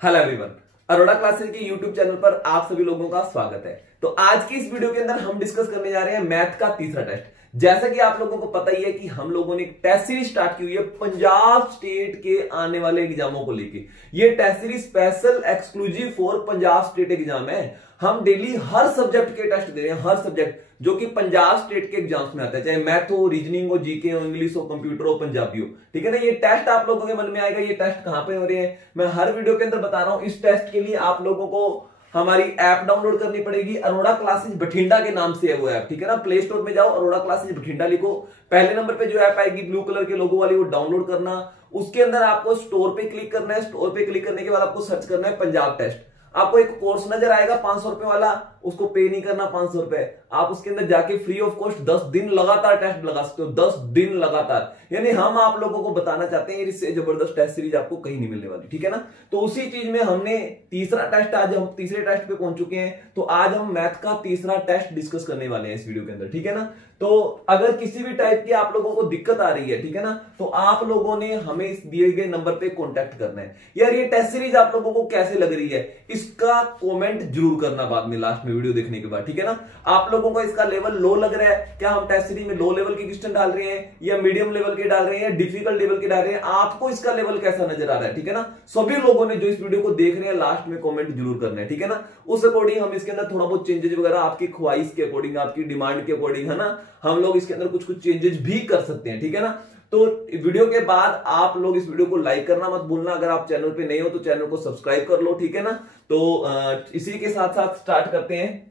Hello everyone, Arora classes के YouTube channel पर आप सभी लोगों का स्वागत है। तो आज की इस वीडियो के अंदर हम डिस्कस करने जा रहे हैं मैथ का तीसरा टेस्ट। जैसा कि आप लोगों को पता ही है कि हम लोगों ने एक टेस्ट सीरीज स्टार्ट की हुई है पंजाब स्टेट के आने वाले एग्जामों को लेके। ये test series special exclusive for Punjab state exam है। हम डेली हर सब्जेक्ट के टेस्ट दे रहे हैं, हर सब्जेक्ट जो कि पंजाब स्टेट के एग्जाम्स में आता है, चाहे मैथ हो, रीजनिंग हो, जीके हो, इंग्लिश हो, कंप्यूटर हो, पंजाबी हो। ठीक है ना। ये टेस्ट आप लोगों के मन में आएगा, ये टेस्ट कहां पे हो रहे हैं मैं हर वीडियो के अंदर बता रहा हूं। इस टेस्ट के लिए आप लोगों को हमारी ऐप डाउनलोड करनी पड़ेगी। अरोड़ा क्लासेस बठिंडा के नाम से है वो ऐप। ठीक है ना। प्ले स्टोर में जाओ, अरोड़ा क्लासेस बठिंडा लिखो, पहले नंबर पे जो ऐप आएगी ब्लू कलर के लोगो वाली, वो डाउनलोड करना। उसके अंदर आपको स्टोर पे क्लिक करना है। स्टोर पे क्लिक करने के बाद आपको सर्च करना है पंजाब टेस्ट। आपको एक कोर्स नजर आएगा 500 रुपए वाला, उसको पे नहीं करना 500 रुपए। आप उसके अंदर जाके फ्री ऑफ कॉस्ट 10 दिन लगातार टेस्ट लगा सकते हो, 10 दिन लगातार। यानी हम आप लोगों को बताना चाहते हैं इससे जबरदस्त टेस्ट सीरीज आपको कहीं नहीं मिलने वाली। ठीक है ना। तो उसी चीज में हमने तीसरा टेस्ट, आज हम तीसरे टेस्ट पे पहुंच चुके हैं। तो आज हम मैथ का तीसरा टेस्ट डिस्कस करने वाले हैं इस वीडियो के अंदर। ठीक है ना। तो अगर किसी भी टाइप की आप लोगों को दिक्कत आ रही है, ठीक है ना, तो आप लोगों ने हमें इस दिए गए नंबर पे कांटेक्ट करना है। यार ये टेस्ट सीरीज आप लोगों को कैसे लग रही है इसका कमेंट जरूर करना बाद में, लास्ट में वीडियो देखने के बाद। ठीक है ना। आप लोगों को इसका लेवल लो लग रहा है क्या, हम टेस्ट सीरीज में लो लेवल के क्वेश्चन डाल रहे हैं या मीडियम लेवल के डाल रहे हैं या डिफिकल्ट लेवल के डाल रहे हैं, आपको इसका लेवल कैसा नजर आ रहा है। ठीक है ना। सभी लोगों ने जो इस वीडियो को देख रहे हैं लास्ट में कमेंट जरूर करना है। ठीक है ना। उस अकॉर्डिंग हम इसके अंदर थोड़ा बहुत चेंजेस वगैरह आपकी ख्वाहिश के अकॉर्डिंग, आपकी डिमांड के अकॉर्डिंग, है ना, हम लोग इसके अंदर कुछ कुछ चेंजेस भी कर सकते हैं। ठीक है ना। तो वीडियो के बाद आप लोग इस वीडियो को लाइक करना मत भूलना। अगर आप चैनल पे नए हो तो चैनल को सब्सक्राइब कर लो। ठीक है ना। तो इसी के साथ साथ स्टार्ट करते हैं।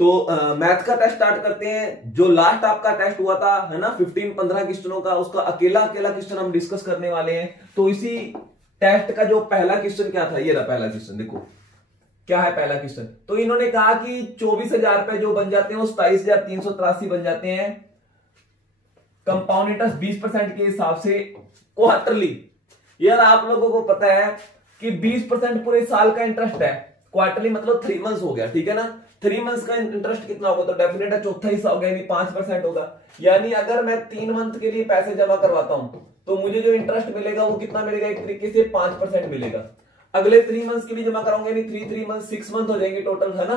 तो मैथ का टेस्ट स्टार्ट करते हैं। जो लास्ट आपका टेस्ट हुआ था, है ना, 15 क्वेश्चनों का, उसका अकेला क्वेश्चन हम डिस्कस करने वाले हैं। तो इसी टेस्ट का जो पहला क्वेश्चन क्या था, ये रहा पहला क्वेश्चन। देखो क्या है पहला क्वेश्चन। तो इन्होंने कहा कि 24,000 रुपए जो बन जाते हैं वो 27,383 बन जाते हैं कंपाउंड इंटरेस्ट 20% के हिसाब से क्वार्टरली। यार आप लोगों को पता है कि 20% पूरे साल का इंटरेस्ट है, क्वार्टरली मतलब 3 मंथ्स हो गया। ठीक है ना। 3 मंथ्स का इंटरेस्ट कितना होगा, तो डेफिनेट है चौथा हिस्सा होगा, यानी 5% होगा। यानी अगर मैं 3 मंथ के लिए पैसे जमा करवाता हूं तो मुझे जो इंटरेस्ट मिलेगा वो कितना मिलेगा, एक तरीके से 5% मिलेगा। अगले 3 मंथ्स के लिए जमा कराऊंगा, यानी 3 मंथ 6 मंथ हो जाएंगे टोटल, है ना।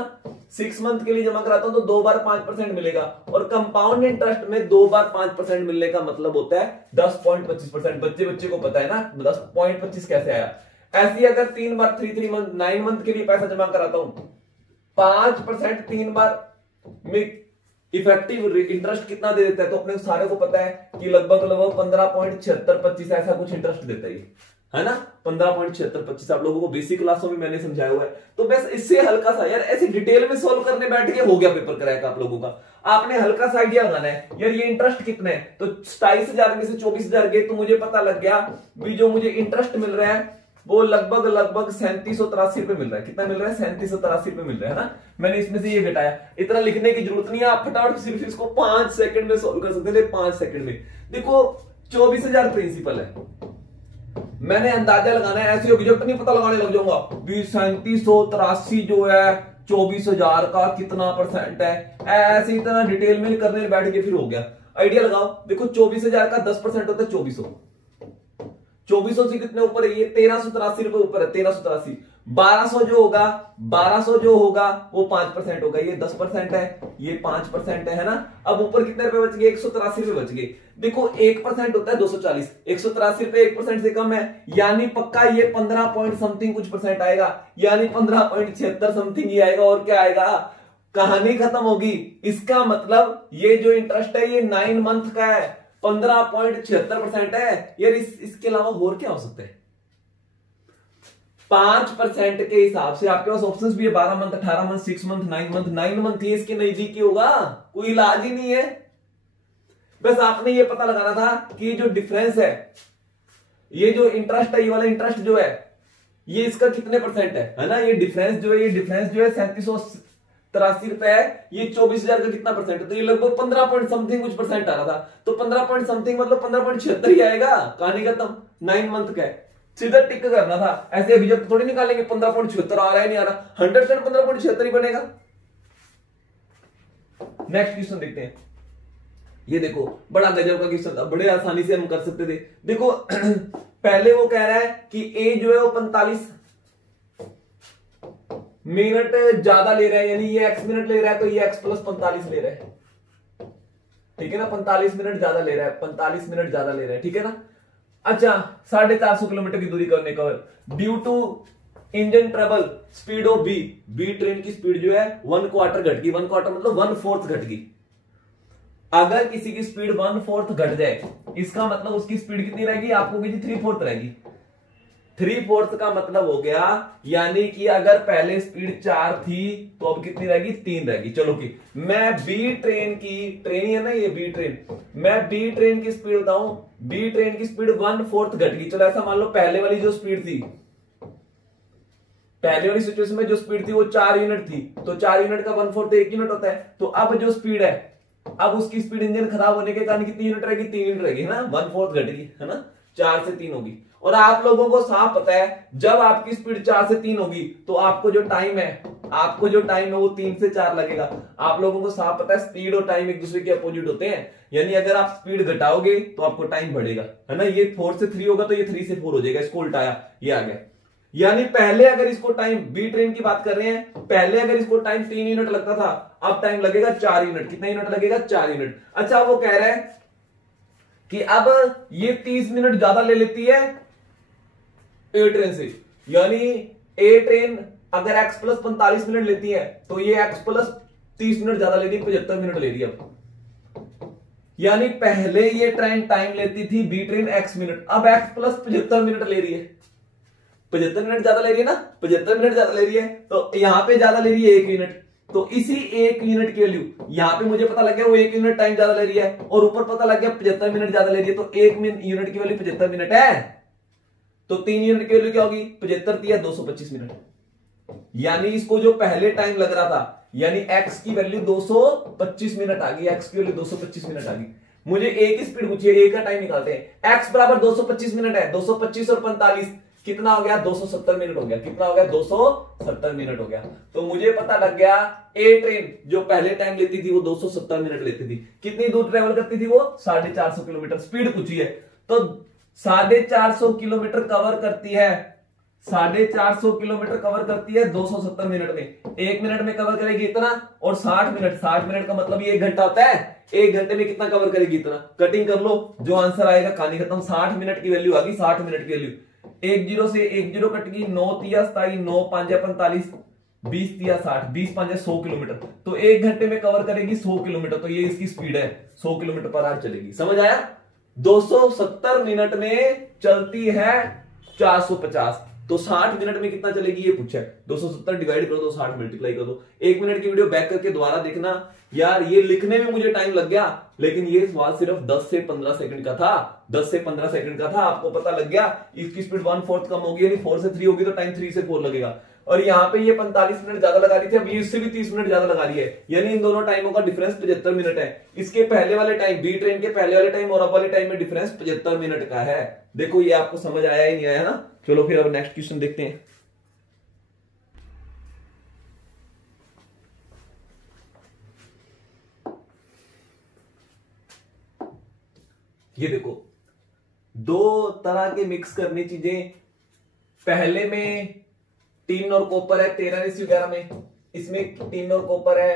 6 मंथ के लिए जमा कराता हूं तो 2 बार 5% मिलेगा। और कंपाउंड इंटरेस्ट में 2 बार 5% मिलने का मतलब होता है 10.25%। बच्चे को पता है ना 10.25 कैसे आया। ऐसी अगर 3 बार 3 मंथ 9 मंथ के लिए पैसा जमा कराता हूं, 5% 3 बार में इफेक्टिव इंटरेस्ट कितना दे देता है, तो अपने सारे को पता है कि लगभग 15.7625 ऐसा कुछ इंटरेस्ट देता है ना। 15.7625 आप लोगों को बेसिक क्लासों में मैंने समझाया हुआ है। तो बस इससे हल्का सा, यार ऐसे डिटेल में सोल्व करने बैठ के हो गया पेपर क्रैक आप लोगों का। आपने हल्का सा आइडिया लगाना है, यार ये इंटरेस्ट कितना है, तो 27,000 में से 24,000 गए तो मुझे पता लग गया भी जो मुझे इंटरेस्ट मिल रहा है वो लगभग 3783 रुपए मिल रहा है। कितना मिल रहा है, 3783 रुपए मिल रहा है ना। मैंने इसमें से ये घटाया। इतना लिखने की जरूरत नहीं है, आप फटाफट सिर्फ इसको 5 सेकंड में सोल्व कर सकते थे। 5 सेकंड में देखो 24,000 प्रिंसिपल है, मैंने अंदाजा लगाना है, ऐसे एग्जैक्ट नहीं पता लगाने लग जाऊंगा। 3783 जो है 24,000 का कितना परसेंट है, ऐसे इतना डिटेल में करने बैठ के फिर हो गया। आइडिया लगाओ। देखो 24,000 का 10% होता है 2400। 2400 से कितने ऊपर है, ये 1383 रुपए ऊपर है, 1383। 1200 जो होगा वो 5% होगा, ये 10% है, ये 5% है ना। अब ऊपर कितने रुपए बच गए, 183 रुपए बच गए। देखो 1% होता है 240, 183 रुपए 1% से कम है, यानी पक्का ये 15 पॉइंट समथिंग कुछ परसेंट आएगा, यानी 15.76 समथिंग ही आएगा। और क्या आएगा, कहानी खत्म होगी। इसका मतलब ये जो इंटरेस्ट है ये 9 मंथ का है, 15.76% है। यार इसके अलावा और क्या हो सकता है। 5% के हिसाब से आपके पास ऑप्शंस भी है, 12 month, 18 month, 6 month, 9 month. 9 month ये इसके नजदीकी होगा, कोई इलाज ही नहीं है। बस आपने ये पता लगाना था कि जो डिफरेंस है, ये जो इंटरेस्ट है, ये वाला इंटरेस्ट जो है ये इसका कितने परसेंट है ना। ये डिफरेंस जो है 3783 रुपए है, ये 24,000 का कितना परसेंट है, तो ये लगभग 15 पॉइंट समथिंग कुछ परसेंट आ रहा था। तो 15 पॉइंट समथिंग मतलब 15.76 ही आएगा। कहानी खत्म। 9 मंथ का है, सीधा टिक करना था। ऐसे अभी जब थोड़ी निकालेंगे 15.76 आ रहा है नहीं आ रहा, 100% 15.76 ही बनेगा। नेक्स्ट क्वेश्चन देखते हैं। ये देखो बड़ा गजब का क्वेश्चन था, बड़े आसानी से हम कर सकते थे। देखो पहले वो कह रहा है कि ए जो है वो 45 मिनट ज्यादा ले रहा है, यानी ये x मिनट ले रहा है तो ये x प्लस 45 ले रहा है, ठीक है ना। 45 मिनट ज्यादा ले रहा है, 45 मिनट ज्यादा ले रहा है, ठीक है ना। अच्छा 450 किलोमीटर की दूरी करने का, due to engine trouble speed of B train की स्पीड जो है 1/4 घट गई, 1/4 मतलब 1/4 घट गई। अगर किसी की स्पीड 1/4 घट जाए, इसका मतलब उसकी स्पीड कितनी रहेगी, आपको कितनी 3/4 रहेगी। 3/4 का मतलब हो गया, यानी कि अगर पहले स्पीड 4 थी तो अब कितनी रहेगी, 3 रहेगी। चलो कि मैं बी ट्रेन की, ट्रेन है ना ये बी ट्रेन, मैं बी ट्रेन की स्पीड बताऊं, बी ट्रेन की स्पीड 1/4 घट गई। चलो ऐसा मान लो पहले वाली जो स्पीड थी, पहले वाली सिचुएशन में जो स्पीड थी वो 4 यूनिट थी, तो 4 यूनिट का 1/4 1 यूनिट होता है। तो अब जो स्पीड है, अब उसकी स्पीड इंजन खराब होने के कारण कितनी यूनिट रहेगी, 3 यूनिट रहेगी, है ना। 1/4 घट गई, है ना, 4 से 3 होगी। और आप लोगों को साफ पता है जब आपकी स्पीड 4 से 3 होगी तो आपको जो टाइम है, आपको जो टाइम है वो 3 से 4 लगेगा। आप लोगों को साफ पता है स्पीड और टाइम एक दूसरे के अपोजिट होते हैं, यानी अगर आप स्पीड घटाओगे तो आपको टाइम बढ़ेगा, है ना। ये 4 से 3 होगा तो ये 3 से 4 हो जाएगा, इसको उल्टाया ये आ गया। यानी पहले अगर इसको टाइम, बी ट्रेन की बात कर रहे हैं, पहले अगर इसको टाइम 3 यूनिट लगता था, अब टाइम लगेगा 4 यूनिट। कितना यूनिट लगेगा, 4 यूनिट। अच्छा वो कह रहा है कि अब ये 30 मिनट ज्यादा ले लेती है ए ट्रेन से, यानी ए ट्रेन अगर x प्लस 45 मिनट लेती है तो ये x प्लस 30 मिनट ज्यादा ले रही है, 75 मिनट ले रही है अब। यानी पहले ये ट्रेन टाइम लेती थी बी ट्रेन x मिनट, अब x प्लस 75 मिनट ले रही है, 75 मिनट ज्यादा ले रही है ना, 75 मिनट ज्यादा ले रही है, तो यहां पे ज्यादा ले रही है 1 यूनिट। तो इसी 1 यूनिट की वैल्यू यहां पे मुझे पता लग गया वो 1 यूनिट टाइम ज्यादा ले रही है, और ऊपर पता लग गया 75 मिनट ज्यादा ले रही है, तो 1 यूनिट की वैल्यू 75 मिनट है। तो 3 यूनिट की वैल्यू क्या होगी, 75 या 225 मिनट। यानी इसको जो पहले टाइम लग रहा था, यानी x की वैल्यू 225 मिनट आ गई, x की वैल्यू 225 मिनट आ गई। मुझे ए की स्पीड पूछिए, ए का टाइम निकालते हैं। x बराबर 225 मिनट है, 225 और 45 कितना हो गया, 270 मिनट हो गया। कितना हो गया, 270 मिनट हो गया। तो मुझे पता लग गया ए ट्रेन जो पहले टाइम लेती थी वो 270 मिनट लेती थी। कितनी दूर ट्रेवल करती थी वो, 450 किलोमीटर। स्पीड पूछी है तो 450 किलोमीटर कवर करती है, 450 किलोमीटर कवर करती है 270 मिनट में। 1 मिनट में कवर करेगी इतना, और 60 मिनट का मतलब ये 1 घंटा होता है, 1 घंटे में कितना कवर करेगी इतना। कटिंग कर लो, जो आंसर आएगा कहानी खत्म। 60 मिनट की वैल्यू आ गई, 60 मिनट की वैल्यू। 1 0 से 1 0 कट गई, 9 3 27, 9 5 45, 20 3 60, 20 5 100 किलोमीटर। तो 1 घंटे में कवर करेगी 100 किलोमीटर, तो ये इसकी स्पीड है, 100 किलोमीटर पर आवर चलेगी। समझ आया। 270 मिनट में चलती है 450, तो 60 मिनट में कितना चलेगी ये पूछा है। 270 डिवाइड कर दो, 60 मल्टीप्लाई कर दो। 1 मिनट की वीडियो बैक करके दोबारा देखना। यार ये लिखने में मुझे टाइम लग गया, लेकिन ये सवाल सिर्फ 10 से 15 सेकंड का था, 10 से 15 सेकंड का था। आपको पता लग गया इसकी स्पीड 1/4 कम होगी, यानी 4 से 3 होगी, तो टाइम 3 से 4 लगेगा। और यहाँ पे ये 45 मिनट ज्यादा लगा रही थी, अब ये इससे भी 30 मिनट ज्यादा लगा रही है, यानी इन दोनों टाइमों का डिफरेंस 75 मिनट है। इसके पहले वाले टाइम, बी ट्रेन के पहले वाले टाइम और अब वाले टाइम में डिफरेंस 75 मिनट का है। देखो ये आपको समझ आया ही नहीं आया ना। चलो फिर अब नेक्स्ट क्वेश्चन देखते हैं। ये देखो, 2 तरह के मिक्स करनी चीजें। पहले में टीन और कॉपर है 13:11 में, इसमें टीन और कॉपर है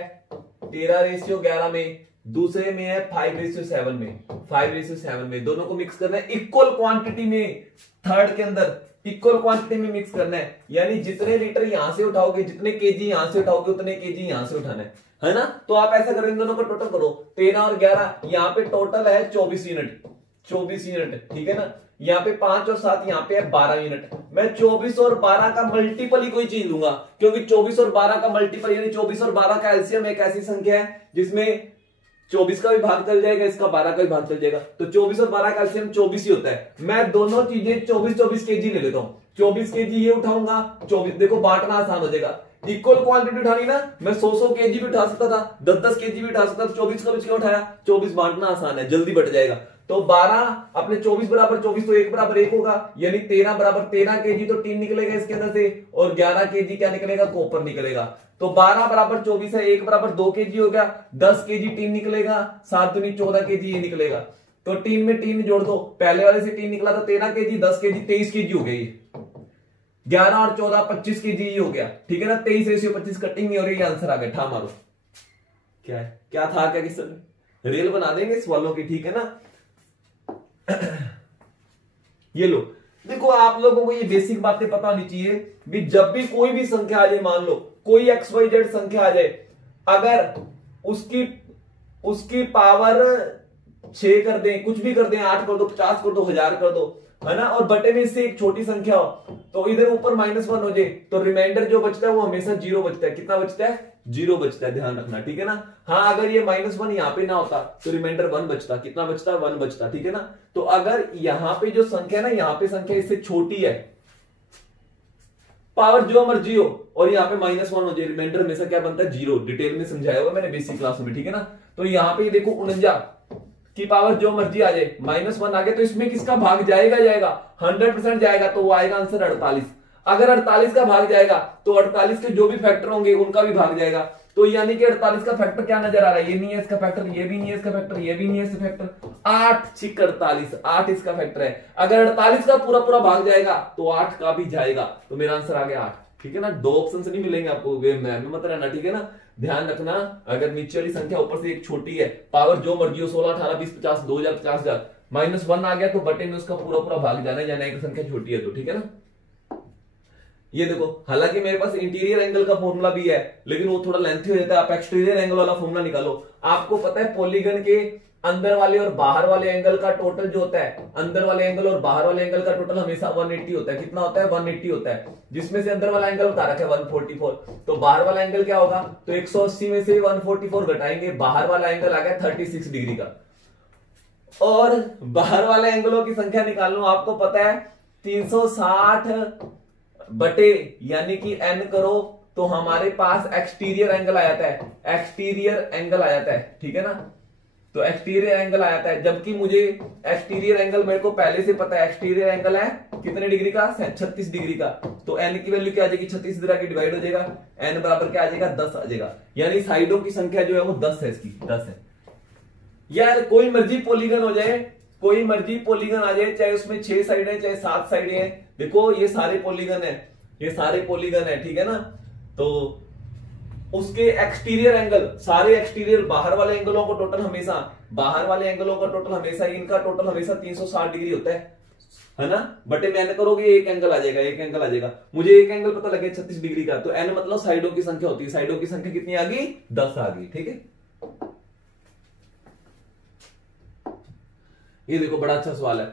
13:11 में। दूसरे में है 5:7 में, 5:7 में। दोनों को मिक्स करना है इक्वल क्वांटिटी में। थर्ड के अंदर इक्वल क्वांटिटी में मिक्स करना है, यानी जितने लीटर यहां से उठाओगे, जितने केजी यहां से उठाओगे, उतने केजी यहां से उठाना है ना। तो आप ऐसा करो, इन दोनों को टोटल करो, 13 और 11, यहाँ पे टोटल है 24 यूनिट, 24 यूनिट, ठीक है ना। यहाँ पे 5 और 7, यहाँ पे है 12 यूनिट। मैं 24 और 12 का मल्टीपल ही कोई चीज लूंगा, क्योंकि 24 और 12 का मल्टीपल यानी 24 और 12 का एलसीएम एक ऐसी संख्या है जिसमें 24 का भी भाग चल जाएगा, इसका 12 का भी भाग चल जाएगा। तो 24 और 12 का एलसीएम 24 ही होता है। मैं दोनों चीजें 24-24 केजी ले लेता हूँ। 24 केजी ये उठाऊंगा, 24, देखो बांटना आसान हो जाएगा। इक्वल क्वांटिटी उठानी ना, मैं 100 केजी भी उठा सकता था, 10 केजी भी उठा सकता था। 24 का बीच क्या उठाया, 24 बांटना आसान है, जल्दी बट जाएगा। तो 12 अपने 24 बराबर 24 तो 1 बराबर 1 होगा, यानी 13 बराबर 13 केजी तो टीन निकलेगा इसके अंदर से, और 11 केजी क्या निकलेगा, कॉपर निकलेगा। तो 12 बराबर 24 है, 1 बराबर 2 केजी हो गया, 10 केजी टीन निकलेगा, 7 दूनी 14 केजी ये निकलेगा। तो टीन में टीन जोड़ दो, पहले वाले से टीन निकला था 13 केजी, 10 केजी 23 केजी हो गई, 11 और 14 25 केजी हो गया, ठीक है ना। 23:25 कटिंग नहीं हो रही, आंसर आ गया। ठा मारो, क्या है, क्या था, क्या किस रेल बना देंगे सवालों की, ठीक है ना। ये लो, देखो आप लोगों को ये बेसिक बातें पता होनी चाहिए भी, जब भी कोई भी संख्या आ जाए, मान लो कोई XYZ संख्या आ जाए, अगर उसकी पावर 6 कर दें, कुछ भी कर दें, 8 कर दो, 50 कर दो, 1000 कर दो, है ना, और बटे में इससे एक छोटी संख्या हो, तो इधर ऊपर -1 हो जाए, तो रिमाइंडर जो बचता है वो हमेशा 0 बचता है। कितना बचता है, 0 बचता है, ध्यान रखना, ठीक है ना। हाँ, अगर ये -1 यहाँ पे ना होता तो रिमाइंडर 1 बचता। कितना बचता है, 1 बचता, ठीक है ना। तो अगर यहाँ पे जो संख्या ना, यहाँ पे संख्या इससे छोटी है, पावर जो मर्जी हो, और यहाँ पे -1 हो जाए, रिमाइंडर हमेशा क्या बनता है, 0। डिटेल में समझाया हुआ मैंने बेसिक क्लास में, ठीक है ना। तो यहाँ पे देखो 49 की पावर जो मर्जी आ जाए, -1 आ गया, तो इसमें किसका भाग जाएगा, 100% जाएगा, तो वो आएगा आंसर 48। अगर 48 का भाग जाएगा तो 48 के जो भी फैक्टर होंगे उनका भी भाग जाएगा। तो यानी कि 48 का फैक्टर क्या नजर आ रहा है, ये नहीं है इसका फैक्टर, ये भी नहीं है इसका फैक्टर, ये भी नहीं है इसका फैक्टर, 8 6 48, 8 इसका फैक्टर है। अगर 48 का पूरा भाग जाएगा तो 8 का भी जाएगा, तो मेरा आंसर आ गया 8, ठीक है ना। 2 ऑप्शन नहीं मिलेंगे आपको, वे में मत रहना, ठीक है ना। ध्यान रखना, अगर नीचे वाली संख्या ऊपर से एक छोटी है, पावर जो मर्जी हो, 16 18 20 50 2000 50,000, -1 आ गया तो बटे में उसका पूरा भाग जाना है, एक संख्या छोटी है तो, ठीक है ना। ये देखो, हालांकि मेरे पास इंटीरियर एंगल का फॉर्मूला भी है, लेकिन वो थोड़ा लेंथी हो जाता है। आप एक्सटीरियर एंगल वाला फॉर्मूला निकालो। आपको पता है पॉलीगन के अंदर वाले और बाहर वाले एंगल का टोटल जो होता है, अंदर वाले एंगल और बाहर वाले एंगल का टोटल हमेशा 180 होता है। कितना होता है, 180 होता है, जिसमें से अंदर वाला एंगल बता रखा है 144, तो बाहर वाला एंगल क्या होगा, तो 180 में से 144 घटाएंगे, बाहर वाला एंगल आ गया 36 डिग्री का। और बाहर वाले एंगलों की संख्या निकाल लो, आपको पता है 360 बटे यानी कि n करो तो हमारे पास एक्सटीरियर एंगल आ जाता है, एक्सटीरियर एंगल आ जाता है, ठीक है ना। तो एक्सटीरियर एंगल आ जाता है, जबकि मुझे एक्सटीरियर एंगल मेरे को पहले से पता है, एक्सटीरियर एंगल है कितने डिग्री का, 36 डिग्री का। तो n की वैल्यू क्या आ जाएगी, 36 द्वारा की डिवाइड हो जाएगा, n बराबर क्या आ जाएगा, 10 आ जाएगा। यानी साइडों की संख्या जो है वो 10 है, इसकी 10 है। यार कोई मर्जी पॉलीगन हो जाए, कोई मर्जी पॉलीगन आ जाए, चाहे उसमें 6 साइड है चाहे 7 साइड है, देखो ये सारे पॉलीगन है, ये सारे पॉलीगन है, ठीक है ना। तो उसके एक्सटीरियर एंगल, सारे एक्सटीरियर बाहर वाले एंगलों को टोटल हमेशा, बाहर वाले एंगलों का टोटल हमेशा, इनका टोटल हमेशा 360 डिग्री होता है ना। बटे में n करोगे एक एंगल आ जाएगा, एक एंगल आ जाएगा। मुझे एक एंगल पता लगे 36 डिग्री का, तो n मतलब साइडों की संख्या होती है, साइडों की संख्या कितनी आ गई, 10 आ गई, ठीक है। ये देखो बड़ा अच्छा सवाल है,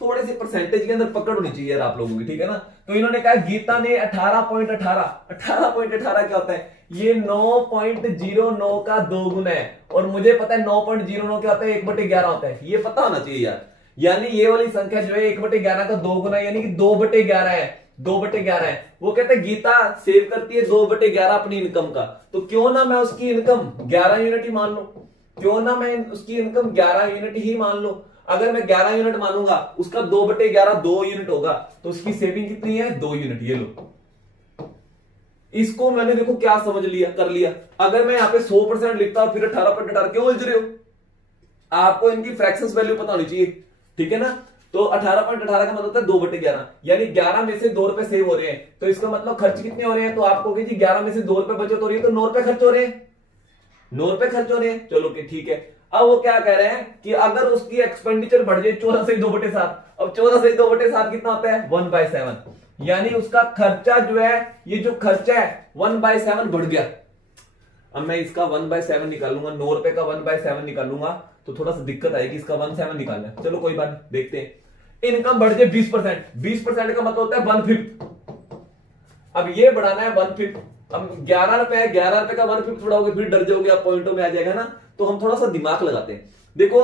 थोड़े से परसेंटेज के अंदर पकड़ होनी चाहिए यार आप लोगों की, ठीक है ना। तो इन्होंने कहा गीता ने 18.18, 18.18 क्या होता है, ये 9.09 का 2 गुना है, और मुझे पता है 9.09 क्या होता है, 1/11 होता है, ये पता होना चाहिए यार। यानी ये वाली संख्या जो है 1/11 का 2 गुना, यानी कि 2/11 है, 2/11 है। वो कहते हैं गीता सेव करती है 2/11 अपनी इनकम का, तो क्यों ना मैं उसकी इनकम 11 यूनिट ही मान लो, क्यों ना मैं उसकी इनकम 11 यूनिट ही मान लो। अगर मैं 11 यूनिट मानूंगा, उसका 2/11 2 यूनिट होगा, तो उसकी सेविंग कितनी है, 2 यूनिट। ये लो, इसको मैंने देखो क्या समझ लिया, कर लिया। अगर मैं यहाँ पे 100% लिखता हूं, फिर 18.18 क्यों उलझ रहे हो, आपको इनकी फ्रैक्शंस वैल्यू पता होनी चाहिए, ठीक है ना। तो 18.18 का मतलब होता है 2/11, यानी 11 में से 2 रुपए सेव हो रहे हैं, तो इसका मतलब खर्च कितने हो रहे हैं, तो आपको जी 11 में से 2 रुपए बचत हो रही है, तो 9 रुपए खर्च हो रहे हैं, 9 रुपए खर्च हो रहे हैं। चलो कि ठीक है। अब वो क्या कह रहे हैं कि अगर उसकी एक्सपेंडिचर बढ़ जाए 14 से 2/7, अब 14 से 2/7 कितना होता है, 1/7, यानी उसका खर्चा जो है, ये जो खर्चा है 1/7 बढ़ गया। अब मैं इसका 1/7 निकालूंगा, 9 रुपए का 1/7 निकालूंगा तो थोड़ा सा दिक्कत आएगी, इसका 1/7 निकालना है। चलो कोई बात नहीं, देखते हैं। इनकम बढ़ जाए 20%, 20% का मतलब होता है 1/5। अब ये बढ़ाना है 1/5। अब 11 रुपए है, 11 रुपए का 1/5 बढ़ाओगे फिर डर जाओगे आप, पॉइंटों में आ जाएगा ना। तो हम थोड़ा सा दिमाग लगाते हैं। देखो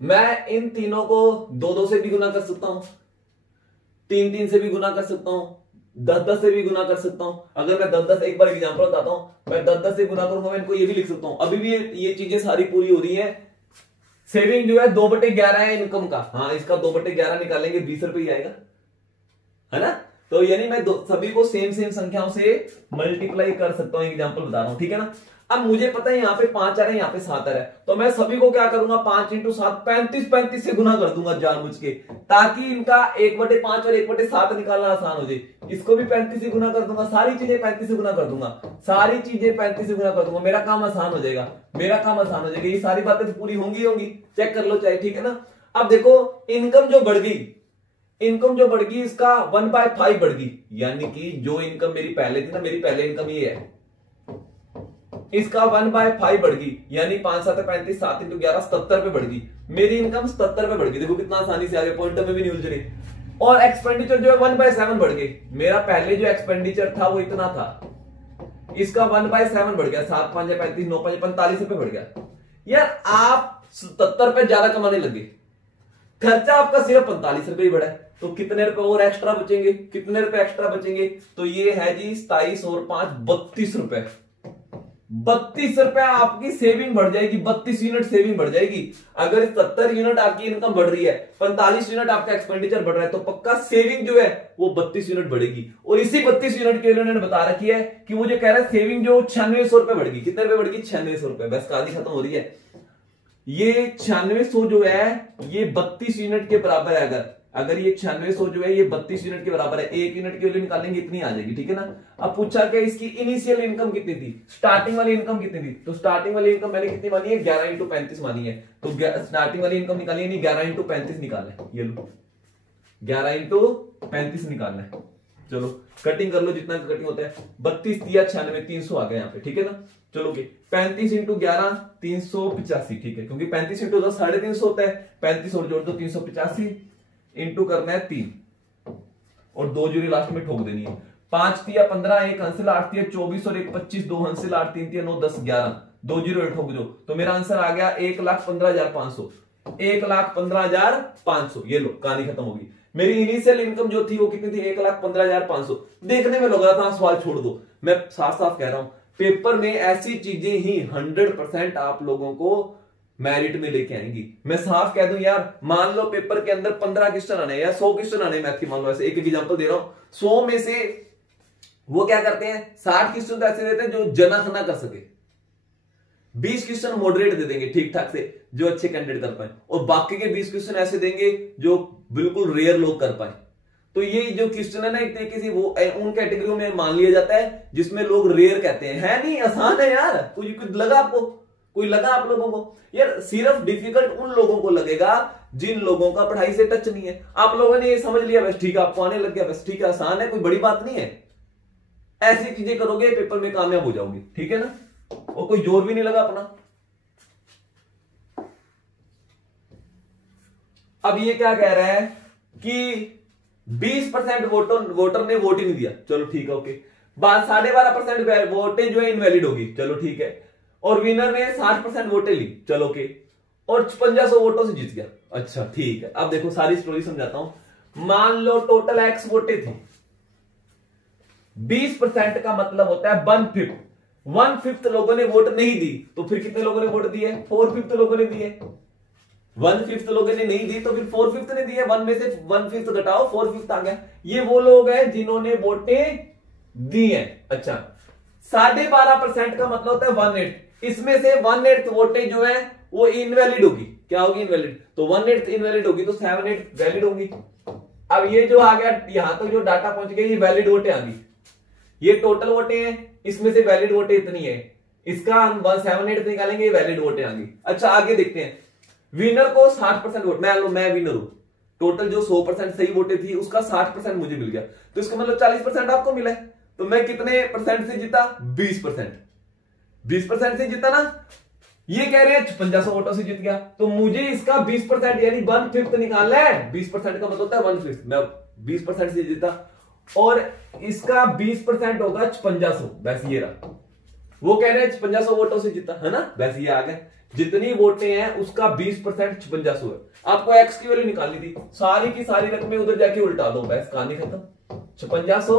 मैं इन तीनों को 2-2 से भी गुना कर सकता हूं, 3-3 से भी गुना कर सकता हूं, 10-10 से भी गुना कर सकता हूं। अगर मैं 10-10, एक बार एग्जांपल बताता हूं, मैं 10-10 से गुना करूंगा, मैं इनको ये भी लिख सकता हूं। अभी भी ये चीजें सारी पूरी हो रही है सेविंग जो है 2/11 है इनकम का। हाँ, इसका 2/11 निकालेंगे 20 रुपए ही आएगा, है ना। तो यानी मैं सभी को सेम सेम संख्याओं से मल्टीप्लाई कर सकता हूं, एग्जांपल बता रहा हूं, ठीक है ना। अब मुझे पता है यहाँ पे 5 आ रहा है, यहाँ पे 7 आ रहा है, तो मैं सभी को क्या करूंगा, 5 × 7 35 से गुना कर दूंगा जानबूझ के, ताकि इनका 1/5 और 1/7 निकालना आसान हो जाए। इसको भी 35 से गुना कर दूंगा, सारी चीजें 35 से गुना कर दूंगा, सारी चीजें 35 से गुना कर दूंगा, मेरा काम आसान हो जाएगा, मेरा काम आसान हो जाएगा। ये सारी बातें तो पूरी होंगी, चेक कर लो चाहे, ठीक है ना। अब देखो इनकम जो बढ़ गई, इनकम जो बढ़ गई इसका 1/5 बढ़ गई, यानी कि जो इनकम मेरी पहले थी ना, मेरी पहले इनकम ये है, इसका 1/5 बढ़ गई, यानी 5 7 35, 7 × 11 77 पे बढ़ गई, मेरी इनकम 77 पे बढ़ गई। देखो कितना आसानी से आगे, पॉइंटर में भी नहीं उलझ रही। और एक्सपेंडिचर जो है 1/7 बढ़ गई, मेरा पहले जो एक्सपेंडिचर था वो इतना था, इसका 1/7 बढ़ गया, 7 5 35, 9 5 45 रुपए बढ़ गया। यार आप 77 पे ज्यादा कमाने लगे, खर्चा आपका सिर्फ 45 रुपए ही बढ़ा है, तो कितने रुपए और एक्स्ट्रा बचेंगे, कितने रुपए एक्स्ट्रा बचेंगे, तो ये है जी 27 और 5 32 रुपए, 32 रुपए आपकी सेविंग बढ़ जाएगी, 32 यूनिट सेविंग बढ़ जाएगी। अगर 70 यूनिट आपकी इनकम बढ़ रही है, 45 यूनिट आपका एक्सपेंडिचर बढ़ रहा है, तो पक्का सेविंग जो है वो 32 यूनिट बढ़ेगी। और इसी 32 यूनिट के लिए उन्होंने बता रखी है कि वो जो कह रहा है सेविंग जो 9600 रुपए बढ़ेगी, कितने रुपए बढ़ेगी, 9600 रुपए, बस कहानी खत्म हो रही है। ये 9600 जो है ये 32 यूनिट के बराबर है। अगर ये 9600 जो है ये 32 यूनिट के बराबर है, 1 यूनिट के लिए निकालेंगे इतनी आ जाएगी, ठीक है ना। अब पूछा क्या इसकी इनिशियल इनकम कितनी थी, स्टार्टिंग वाली इनकम कितनी थी, तो स्टार्टिंग वाली इनकम मैंने कितनी मानी है, 11 × 35 मानी है, तो स्टार्टिंग वाली इनकम निकालिए, नहीं 11 × 35 निकालना है, ये लो 11 × 35 निकालना है। चलो कटिंग कर लो, जितना कटिंग होता है, 32 × 96 300 आ गया यहाँ पे, ठीक है ना। चलो 35 × 11 385, ठीक है, क्योंकि 35 × 10 350 होता है, 35 और जोड़ दो 385 इंटू करना है 3 और 2 जीरो लास्ट में ठोक देनी है। 5 × 15 1 हंसिल 8 × 24 और 1 25 2 हंसिल 8 3 × 9 10 11 2 जीरो ठोक दो, तो मेरा आंसर आ गया 1,15,500, 1,15,500। ये लो कहानी खत्म होगी। मेरी इनिशियल इनकम जो थी वो कितनी थी, 1,15,500। देखने में लग रहा था सवाल छोड़ दो, मैं साफ साफ कह रहा हूं पेपर में ऐसी चीजें ही 100% आप लोगों को मेरिट में लेके आएंगी। मैं साफ कह दूं यार, मान लो पेपर के अंदर 15 क्वेश्चन आने या 100 क्वेश्चन आने मैथ की, मान लो ऐसे एक एग्जांपल दे रहा हूं, 100 में से वो क्या करते हैं 60 क्वेश्चन तो ऐसे देते हैं जो जना खना कर सके, 20 क्वेश्चन मॉडरेट दे देंगे ठीक ठाक से जो अच्छे कैंडिडेट कर पाए, और बाकी के 20 क्वेश्चन ऐसे देंगे जो बिल्कुल रेयर लोग कर पाए। तो ये जो क्वेश्चन है ना एक तरीके से वो उन कैटेगरियों में मान लिया जाता है जिसमें लोग रेयर कहते हैं। है नहीं, आसान है यार, कोई लगा आपको, कोई लगा आप लोगों को यार, सिर्फ डिफिकल्ट उन लोगों को लगेगा जिन लोगों का पढ़ाई से टच नहीं है। आप लोगों ने ये समझ लिया बस ठीक है, आपको आने लग गया बस ठीक है, आसान है, कोई बड़ी बात नहीं है। ऐसी चीजें करोगे पेपर में कामयाब हो जाओगे, ठीक है ना, और कोई जोर भी नहीं लगा अपना। अब ये क्या कह रहा है कि 20% वोटर ने वोट ही नहीं दिया, चलो ठीक है ओके, 12.5% वोटें जो है इनवैलिड होगी, चलो ठीक है, और विनर ने 60% वोटें ली, चलो ओके, और 5500 वोटों से जीत गया, अच्छा ठीक है। अब देखो सारी स्टोरी समझाता हूं। मान लो टोटल एक्स वोटें थी, 20% का मतलब होता है 1/5 लोगों ने वोट नहीं दी, तो फिर कितने लोगों ने वोट दिए, 4/5 लोगों ने दिए। 1/5 लोगों ने नहीं दी तो फिर 4/5 ने दिए, 1 में से 1/5 घटाओ 4/5 आ गया। ये वो लोग हैं जिन्होंने वोटें दी हैं। अच्छा 12.5% का मतलब होता है 1/8, इसमें से 1/8 वोटें जो है वो इनवैलिड होगी, क्या होगी इनवैलिड, तो 1/8 इनवैलिड होगी तो 7/8 वैलिड होगी। अब ये जो आ गया यहां तक जो डाटा पहुंच गया ये वैलिड वोटें आ गई, ये टोटल वोटें हैं, इसमें से वैलिड वोटें इतनी है, इसका 7/8 निकालेंगे, ये वैलिड वोटें आ गई। अच्छा आगे देखते हैं, विनर को 60% वोट, मैं विनर हूं, टोटल जो 100% सही वोटें थी उसका 60% मुझे मिल गया, तो इसका मतलब 40% आपको मिला है। तो मैं कितने परसेंट से जीता, 20%, 20% से जीता ना। ये कह रहे हैं 5500 वोटों से जीत गया, तो मुझे इसका 20% यानी 1/5 निकालना है। 20% का मतलब होता है 1/5, मैं 20% से जीता, और इसका 20% होगा 5500, बस ये रहा। वो कह रहे हैं 5500 वोटों से जीता है ना, बस ये आ गया, जितनी वोटें हैं उसका 20% 5500 है। आपको एक्स की वैल्यू निकालनी थी, सारी की सारी रकमें उधर जाके उल्टा दो, बस कहानी खत्म। 5500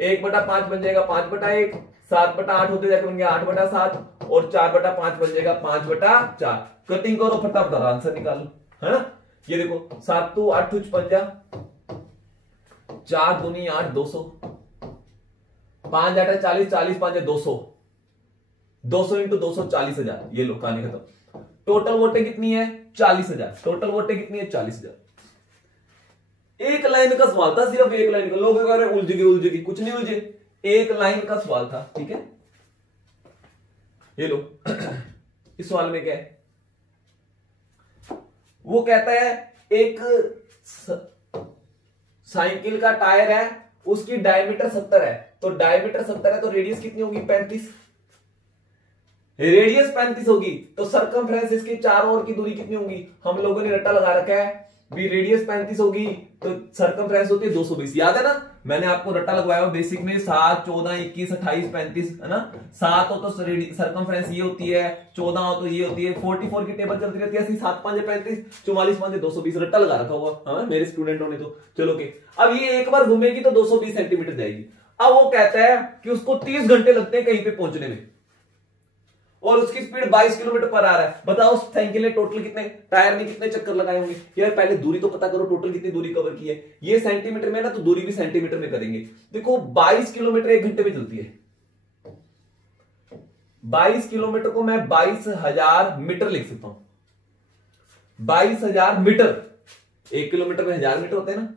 1/5 बन जाएगा 5/1, 7/8 होते जाके बन गया 8/7, और 4/5 बन जाएगा 5/4। कटिंग करो फटाफट आंसर निकालो, है ना। ये देखो 7 2 8 2 पंजा, 4 दूनी 8 200, 5 8 40, 40 5 200, 200 इंटू 200 40,000। ये लो कहानी खत्म। टोटल वोटें कितनी है 40,000। टोटल वोटें कितनी है 40,000। एक लाइन का सवाल था, सिर्फ एक लाइन का। लोग कह रहे उलझ गई, कुछ नहीं उलझे, एक लाइन का सवाल था, ठीक है। ये लो इस सवाल में क्या है, वो कहता है एक साइकिल का टायर है, उसकी डायमीटर 70 है, तो डायमीटर 70 है तो रेडियस कितनी होगी 35। रेडियस 35 होगी तो सरकमफ्रेंस इसके चारों ओर की दूरी कितनी होगी। हम लोगों ने रट्टा लगा रखा है भी रेडियस 35 होगी तो सरकमफ्रेंस होती है 220। याद है ना, मैंने आपको रट्टा लगवाया हुआ बेसिक में 7 14 21 28 35, है ना। 7 हो तो सरकमफ्रेंस ये होती है, 14 हो तो ये होती है, 44 की टेबल चलती रहती है ऐसी, 7 5 35, 44 5 220, रट्टा लगा रखा हुआ हाँ मेरे स्टूडेंटों ने तो। चलो के अब ये एक बार घूमेगी तो 220 सेंटीमीटर जाएगी। अब वो कहता है कि उसको 30 घंटे लगते हैं कहीं पे पहुंचने में और उसकी स्पीड 22 किलोमीटर पर आ रहा है। बताओ उस साइकिल ने टोटल कितने टायर में कितने चक्कर लगाए होंगे। यार पहले दूरी तो पता करो, टोटल कितनी दूरी कवर की है। ये सेंटीमीटर में ना तो दूरी भी सेंटीमीटर में करेंगे। देखो 22 किलोमीटर 1 घंटे में चलती है। 22 किलोमीटर को मैं 22,000 मीटर लिख सकता हूं। 22,000 मीटर, 1 किलोमीटर में 1000 मीटर होते हैं ना,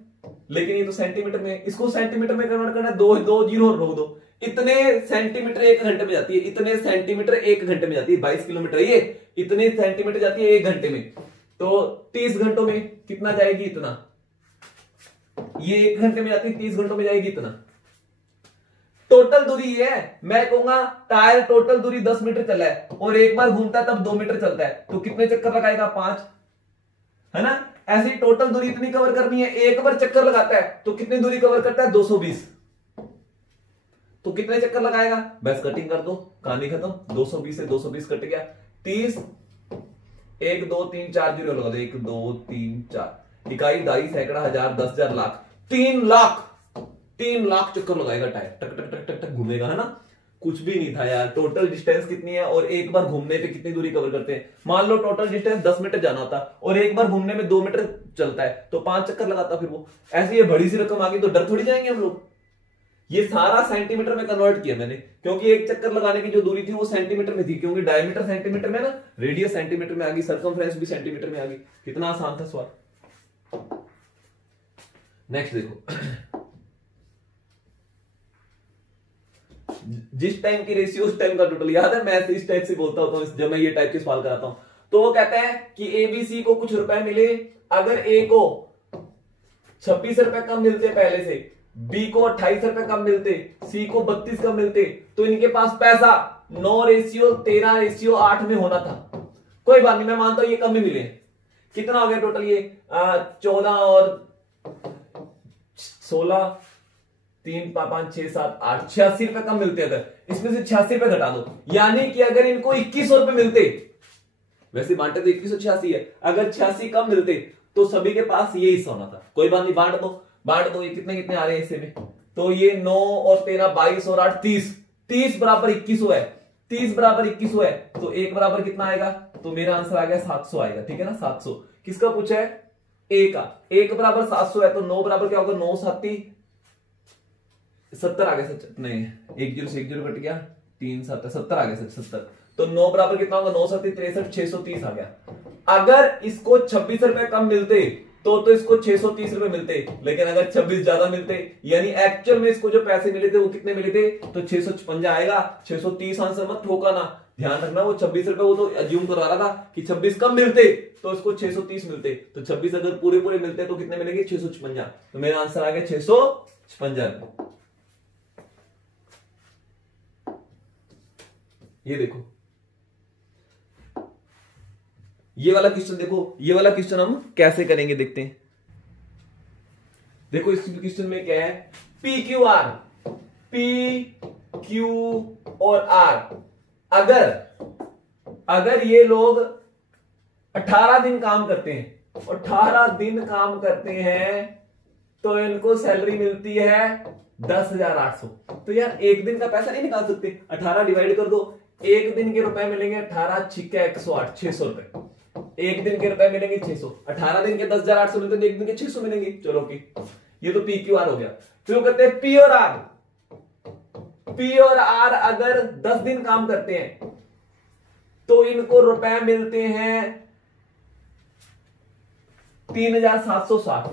लेकिन ये तो सेंटीमीटर में, इसको सेंटीमीटर में कन्वर्ट करना है, 2 जीरो रोक दो। इतने सेंटीमीटर 1 घंटे में जाती है, इतने सेंटीमीटर 1 घंटे में जाती है। 22 किलोमीटर ये इतने सेंटीमीटर जाती है 1 घंटे में, तो 30 घंटों में कितना जाएगी इतना। ये 1 घंटे में जाती है, 30 घंटों में जाएगी इतना। टोटल दूरी ये है, मैं कहूंगा टायर टोटल दूरी 10 मीटर चला है और एक बार घूमता है तब 2 मीटर चलता है, तो कितने चक्कर लगाएगा 5, है ना। ऐसी टोटल दूरी इतनी कवर करनी है, एक बार चक्कर लगाता है तो कितनी दूरी कवर करता है 220, तो कितने चक्कर लगाएगा। बस कटिंग कर दो, कहानी खत्म। 220 से 220 कट गया 30, 1 2 3 4 जीरो लगा दो, 1 2 3 4, इकाई दाई सैकड़ा हजार 10,000 लाख, 3 लाख चक्कर लगाएगा टायर, टक टक टक टक टक घूमेगा, है ना। कुछ भी नहीं था यार। टोटल डिस्टेंस कितनी है और एक बार घूमने पे कितनी दूरी कवर करते हैं। मान लो टोटल डिस्टेंस 10 मीटर जाना होता और एक बार घूमने में 2 मीटर चलता है तो 5 चक्कर लगाता। फिर वो ऐसी ये बड़ी सी रकम आ गई तो डर थोड़ी जाएंगे हम लोग। ये सारा सेंटीमीटर में कन्वर्ट किया मैंने, क्योंकि एक चक्कर लगाने की जो दूरी थी वो सेंटीमीटर में थी, क्योंकि डायमीटर सेंटीमीटर में ना, रेडियस सेंटीमीटर में आ गई, सरकमफ्रेंस भी सेंटीमीटर में आ गई। कितना आसान था सवाल। नेक्स्ट देखो, जिस टाइम की रेशियो उस टाइम का टोटल। याद है मैं इस टाइप से बोलता होता हूं जब मैं ये टाइप के सवाल कराता हूं। तो वो कहता है कि एबीसी को कुछ रुपए मिले, अगर ए को 26 रुपए कम मिलते पहले से, बी को 28 रुपए कम मिलते, सी को 32 कम मिलते, तो इनके पास पैसा 9:13:8 में होना था। कोई बात नहीं, मैं मानता हूं ये कम ही मिले। कितना हो गया टोटल ये 14 और 16, 3 5 6 7 8, 86 रुपए कम मिलते। अगर इसमें से 86 रुपए घटा दो, यानी कि अगर इनको 2100 रुपए मिलते, वैसे बांटे तो 2186 है, अगर 86 कम मिलते तो सभी के पास ये हिस्सा होना था। कोई बात नहीं, बांट दो। ये कितने कितने आ रहे हैं हिस्से में, तो ये 9 और 13 22 और 8 30, 30 बराबर 2100 है, 30 बराबर 2100 है, तो 1 बराबर कितना आएगा, तो मेरा आंसर आ गया 700 आएगा। ठीक है ना, 700 किसका पूछा है, ए का। 1 बराबर 700 है तो 9 बराबर क्या होगा, 9 7 70 आ गया, सच नहीं 1 0 से 1 0 कट गया, 3 7 70 आ गया, सच 70। तो 9 बराबर कितना होगा, 9 7 63, 630 आ गया। अगर इसको 26 रुपए कम मिलते तो इसको 630 रुपए मिलते, लेकिन अगर 26 ज्यादा मिलते, यानी एक्चुअल में इसको जो पैसे मिले थे वो कितने मिले थे, तो 656 आएगा। 630 आंसर मत ठोका ना, ध्यान रखना। वो 26 रुपए वो तो अज्यूम करा रहा था कि 26 कम मिलते तो इसको 630 मिलते, तो 26 अगर पूरे मिलते तो कितने मिलेंगे, 656। तो मेरा आंसर आ गया 656। ये देखो ये वाला क्वेश्चन, देखो ये वाला क्वेश्चन हम कैसे करेंगे देखते हैं। देखो इस क्वेश्चन में क्या है, P Q R, P Q और आर, अगर ये लोग 18 दिन काम करते हैं, 18 दिन काम करते हैं तो इनको सैलरी मिलती है 10,800। तो यार एक दिन का पैसा नहीं निकाल सकते, 18 डिवाइड कर दो, एक दिन के रुपए मिलेंगे 18 छिक्के 108 600 रुपए। एक दिन के रुपए मिलेंगे 600, 18 दिन के 10,800 मिलते हैं, एक दिन के 600 मिलेंगे। चलो की ये तो पी क्यू आर हो गया। फिर वो कहते हैं पी और आर। पी और आर अगर 10 दिन काम करते हैं तो इनको रुपए मिलते हैं 3,760।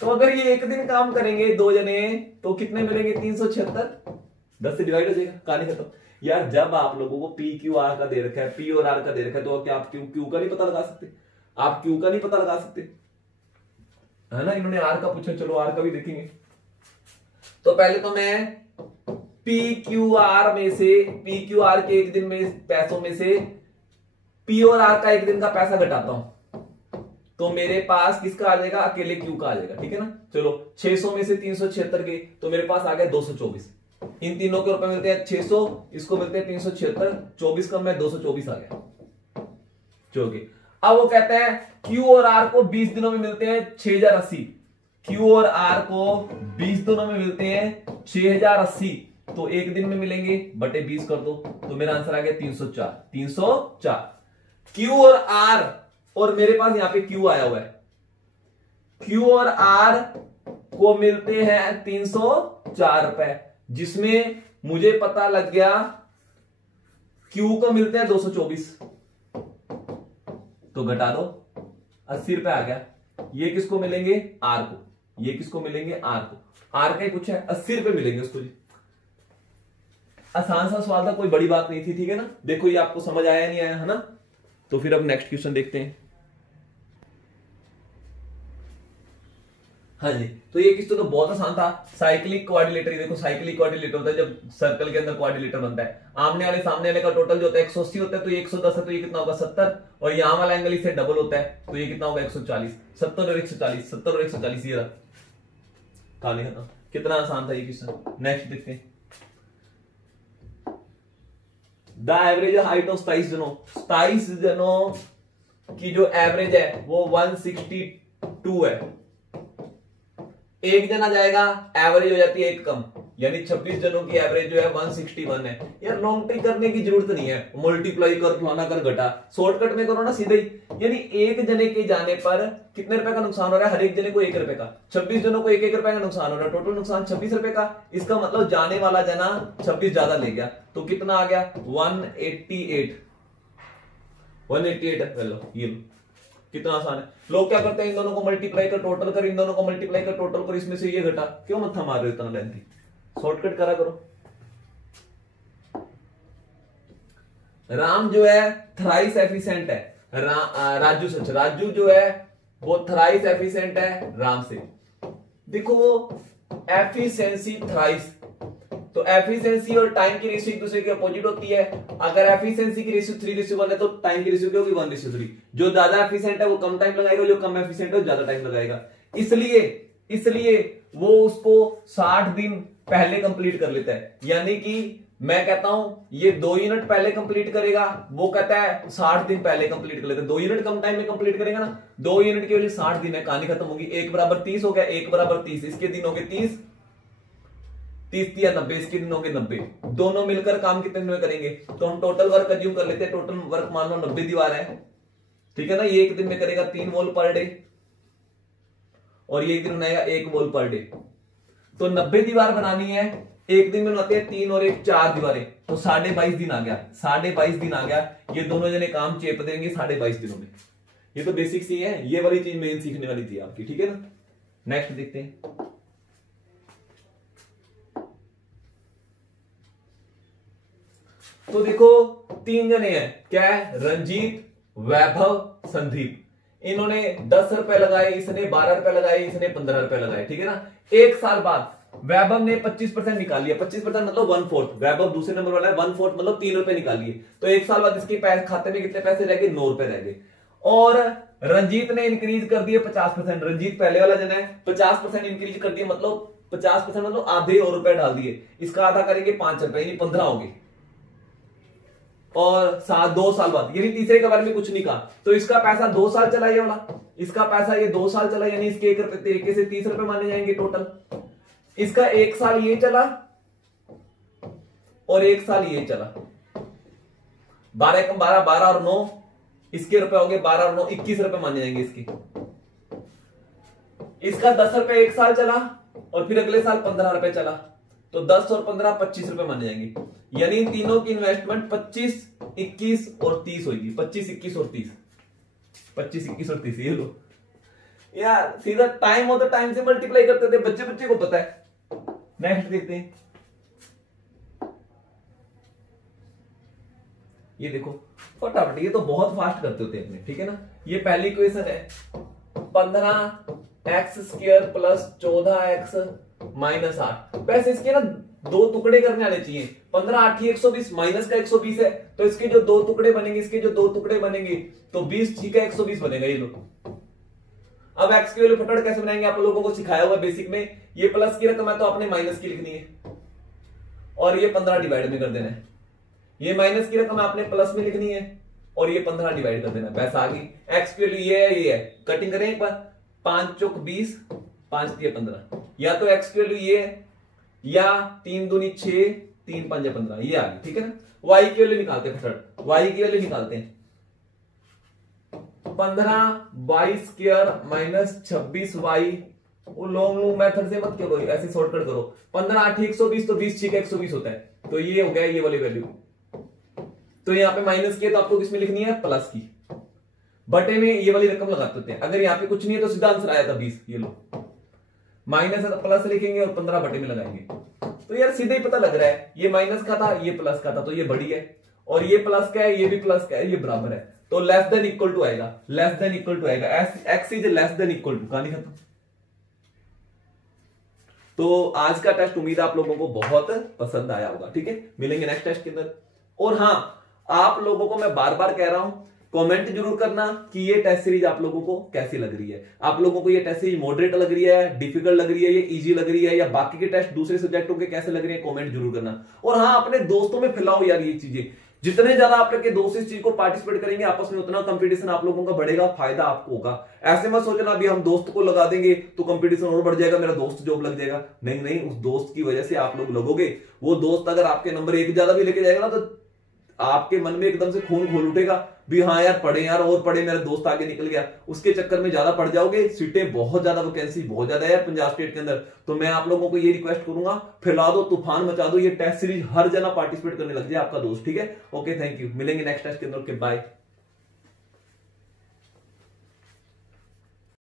तो अगर ये एक दिन काम करेंगे दो जने तो कितने मिलेंगे 376। 10 से डिवाइड हो जाएगा, कहानी खत्म। यार जब आप लोगों को पी क्यू आर का दे रखा है, पी और आर का दे रखा है, तो क्या आप क्यू का नहीं पता लगा सकते? आप क्यू का नहीं पता लगा सकते, है ना। इन्होंने आर का पूछा, चलो आर का भी देखेंगे। तो पहले तो मैं पी क्यू आर में से, पी क्यू आर के एक दिन में पैसों में से पी और आर का एक दिन का पैसा घटाता हूं तो मेरे पास किसका आ जाएगा? अकेले क्यू का आ जाएगा, ठीक है ना। चलो 600 में से 376 गए तो मेरे पास आ गया 224। इन तीनों के रुपए मिलते हैं 600, इसको मिलते हैं 376, 24 कम में 224 आ गया। चलो अब वो कहते हैं क्यू और आर को 20 दिनों में मिलते हैं 6080। क्यू और आर को 20 दिनों में मिलते हैं 6080, तो एक दिन में मिलेंगे बटे 20 कर दो, तो मेरा आंसर आ गया 304। 304 क्यू और आर, और मेरे पास यहां पे क्यू आया हुआ है, क्यू और आर को मिलते हैं 304 रुपए, जिसमें मुझे पता लग गया क्यू को मिलते हैं 224, तो घटा दो 80 रुपए आ गया। ये किसको मिलेंगे? आर को। ये किसको मिलेंगे? आर को। आर का ही कुछ है, 80 रुपए मिलेंगे उसको जी। आसान सा सवाल था, कोई बड़ी बात नहीं थी, ठीक है ना। देखो ये आपको समझ आया नहीं आया, है ना। तो फिर अब नेक्स्ट क्वेश्चन देखते हैं। हाँ जी, तो ये किस तो बहुत आसान था। साइक्लिक क्वाड्रिलेटर, देखो साइक्लिक क्वाड्रिलेटर होता है जब सर्कल के अंदर क्वाड्रिलेटर बनता है। आमने वाले सामने वाले का टोटल जो होता है 180 होता है, तो ये 110 है, तो ये कितना होगा 70, और यहां वाला एंगल इससे डबल होता है, तो ये कितना होगा 140। 70 और 140, 70 और 140, ये रहा कहानी खत्म। कितना आसान था ये क्वेश्चन। नेक्स्ट देखते हैं। द एवरेज हाइट ऑफ 27 जनों, 27 जनों की जो एवरेज है वो 162 है। एक जना जाएगा, एवरेज हो जाती है एक कम, यानी 26 जनों की एवरेज जो है 161 है। यार लॉन्ग टिक करने की जरूरत नहीं है, मल्टीप्लाई कर, फलाना कर, घटा, शॉर्टकट में करो ना सीधे ही। यानी एक जने के जाने पर कितने रुपए का नुकसान हो रहा है? हर एक जने को 1 रुपए का। 26 जनों को 1-1 रुपए का नुकसान हो रहा है, टोटल नुकसान 26 रुपए का। इसका मतलब जाने वाला जना 26 ज्यादा ले गया, तो कितना आ गया? 188। 188 है। लो ये लो, कितना आसान है। लोग क्या करते हैं, इन दोनों को मल्टीप्लाई कर, टोटल कर, इन दोनों को मल्टीप्लाई कर, टोटल कर, इसमें से ये घटा। क्यों मत्था मार रहे हो इतना लेंथी? शॉर्टकट करा करो। राम जो है थ्राइस एफिशिएंट है, राजू सच, राजू जो है वो थ्राइस एफिशिएंट है राम से। देखो वो एफिशिएंसी थ्राइस, तो एफिशिएंसी और टाइम की रेशियो एक दूसरे के अपोजिट होती है। अगर एफिशिएंसी की रेशियो 3:1 है तो टाइम की रेशियो क्या होगी? 1:3। जो ज्यादा एफिशिएंट है वो कम टाइम लगाएगा, जो कम एफिशिएंट है वो ज्यादा टाइम लगाएगा। इसलिए वो उसको 60 दिन पहले कंप्लीट कर लेता है। यानी कि मैं कहता हूं ये 2 यूनिट पहले कंप्लीट करेगा, वो कहता है 60 दिन पहले कंप्लीट कर लेता है। 2 यूनिट कम टाइम में कंप्लीट करेगा ना, 2 यूनिट की वजह 60 दिन है, कहानी खत्म होगी। 1 बराबर 30 हो गया, 1 बराबर 30, इसके दिन हो गए 30, 30 या 90, इसके दिन हो गए 90। दोनों मिलकर काम कितने दिन में करेंगे? तो हम टोटल वर्क अज्यूम कर लेते हैं। टोटल वर्क मान लो 90 दीवार है, ठीक है ना। ये एक दिन में करेगा 3 वॉल पर डे, और ये एक दिन बनाएगा 1 वॉल पर डे। तो 90 दीवार बनानी है, एक दिन में बनाते हैं 3 और 1 4 दीवारें, तो 22.5 दिन आ गया। 22.5 दिन आ गया। ये दोनों जने काम चेप देंगे 22.5 दिनों में। ये तो बेसिक सी है, ये वाली चीज मेन सीखने वाली थी आपकी, ठीक है ना। नेक्स्ट देखते हैं। तो देखो 3 जने हैं, क्या है? रंजीत, वैभव, संदीप। इन्होंने 10 रुपए लगाए, इसने 12 रुपए लगाए, इसने 15 रुपए लगाए, ठीक है ना। एक साल बाद वैभव ने 25% निकाल लिया। 25% मतलब 1/4। वैभव दूसरे नंबर वाला है, 1/4 मतलब 3 रुपए निकाल लिए। तो एक साल बाद इसके खाते में कितने पैसे रह गए? 9 रुपए रह गए। और रंजीत ने इंक्रीज कर दिए 50%। रंजीत पहले वाला जन है, 50% इंक्रीज कर दिया, मतलब 50% मतलब आधे और रुपए डाल दिए। इसका आधा करेंगे 5 रुपए, यानी 15 होंगे। और 2 साल बाद, यानी तीसरे के बारे में कुछ नहीं कहा, तो इसका पैसा 2 साल चला, ये वाला इसका पैसा ये 2 साल चला, यानी इसके 1 रुपए तरीके से 30 रुपए माने जाएंगे टोटल। इसका 1 साल ये चला और 1 साल ये चला, 12 एकम 12, 12 और 9 इसके रुपए हो गए, 12 और 9 21 रुपए माने जाएंगे इसके। इसका 10 रुपए एक साल चला और फिर अगले साल 15 रुपए चला, तो 10 और 15 25 रुपए माने जाएंगे। यानी तीनों की इन्वेस्टमेंट 25, 21 और 30 होगी। 25, 21 और 30, 25, 21 और 30। ये लो यार, सीधा टाइम हो तो टाइम से मल्टीप्लाई करते थे, बच्चे बच्चे को पता है। नेक्स्ट देखते हैं, ये देखो फटाफट, ये तो बहुत फास्ट करते होते हैं, ठीक है ना। ये पहली इक्वेशन है 15x² प्लस 14x माइनस 8। वैसे इसके ना दो टुकड़े करने आने चाहिए। 15 8 120 माइनस का 120 है, तो इसके जो दो टुकड़े बनेंगे, इसके जो दो टुकड़े बनेंगे तो 20 ठीक है 120 बनेगा। ये लो, अब x की वैल्यू फटाफट कैसे बनाएंगे, आप लोगों को सिखाया हुआ बेसिक में। ये प्लस की रकम है तो आपने माइनस की लिखनी है और ये 15 डिवाइड में कर देना है। ये माइनस की रकम आपने प्लस में लिखनी है और ये 15 डिवाइड कर देना है। बस आ गई। x की वैल्यू ये है, कटिंग करें एक बार, 5 चौक 20, 5 दिए 15। या तो x की वैल्यू ये है या 3 दूनी 6, 3 5 15, ये आ गई, ठीक है ना। y की वैल्यू निकालते हैं फटाफट, y की वैल्यू निकालते हैं। 15y² माइनस 26y, वो लॉन्ग मेथड से मत करो, ऐसे शॉर्टकट करो। 15 8 120 तो 20 ठीक है 120 होता है, तो ये हो गया ये वाली वैल्यू। तो यहाँ पे माइनस की है तो आपको किसमें लिखनी है, प्लस की। बटे में ये वाली रकम लगाते होते हैं। अगर यहाँ पे कुछ नहीं है तो सीधा आंसर आया था 20। ये लो, माइनस है तो प्लस लिखेंगे और 15 बटे में लगाएंगे। तो यार सीधे ही पता लग रहा है, ये माइनस का था ये प्लस का था, तो ये बड़ी है, और ये प्लस का है ये भी प्लस का है, ये बराबर है, तो लेस देन इक्वल टू आएगा। लेस देन इक्वल टू आएगा, X is less than equal to. कहानी खत्म। तो आज का टेस्ट उम्मीद है आप लोगों को बहुत पसंद आया होगा, ठीक है। मिलेंगे नेक्स्ट टेस्ट के अंदर। और हाँ, आप लोगों को मैं बार बार कह रहा हूं, कमेंट जरूर करना कि ये टेस्ट सीरीज आप लोगों को कैसी लग रही है। आप लोगों को ये टेस्ट सीरीज मॉडरेट लग रही है, डिफिकल्ट लग रही है, ये इजी लग रही है, या बाकी के टेस्ट दूसरे सब्जेक्टों के कैसे लग रहे हैं, कमेंट जरूर करना। और हाँ, अपने दोस्तों में फैलाओ यार ये चीजें। जितने ज्यादा आप लोग के दोस्त इस चीज को पार्टिसिपेट करेंगे आपस में, उतना कंपटीशन आप लोगों का बढ़ेगा, फायदा आपको होगा। ऐसे मत सोचना अभी हम दोस्त को लगा देंगे तो कंपटीशन और बढ़ जाएगा, मेरा दोस्त जॉब लग जाएगा। नहीं नहीं, उस दोस्त की वजह से आप लोग लगोगे। वो दोस्त अगर आपके नंबर 1 ज्यादा भी लेके जाएगा ना, तो आपके मन में एकदम से खून खोल उठेगा भी, हाँ यार पढ़े यार और पढ़े, मेरा दोस्त आगे निकल गया। उसके चक्कर में ज्यादा पढ़ जाओगे। सीटें बहुत ज्यादा, वैकेंसी बहुत ज्यादा है पंजाब स्टेट के अंदर। तो मैं आप लोगों को ये रिक्वेस्ट करूंगा, फैला दो, तूफान मचा दो, ये टेस्ट सीरीज हर जना पार्टिसिपेट करने लग जाए आपका दोस्त, ठीक है। Okay, thank you. मिलेंगे नेक्स्ट टेस्ट के अंदर। Okay, bye.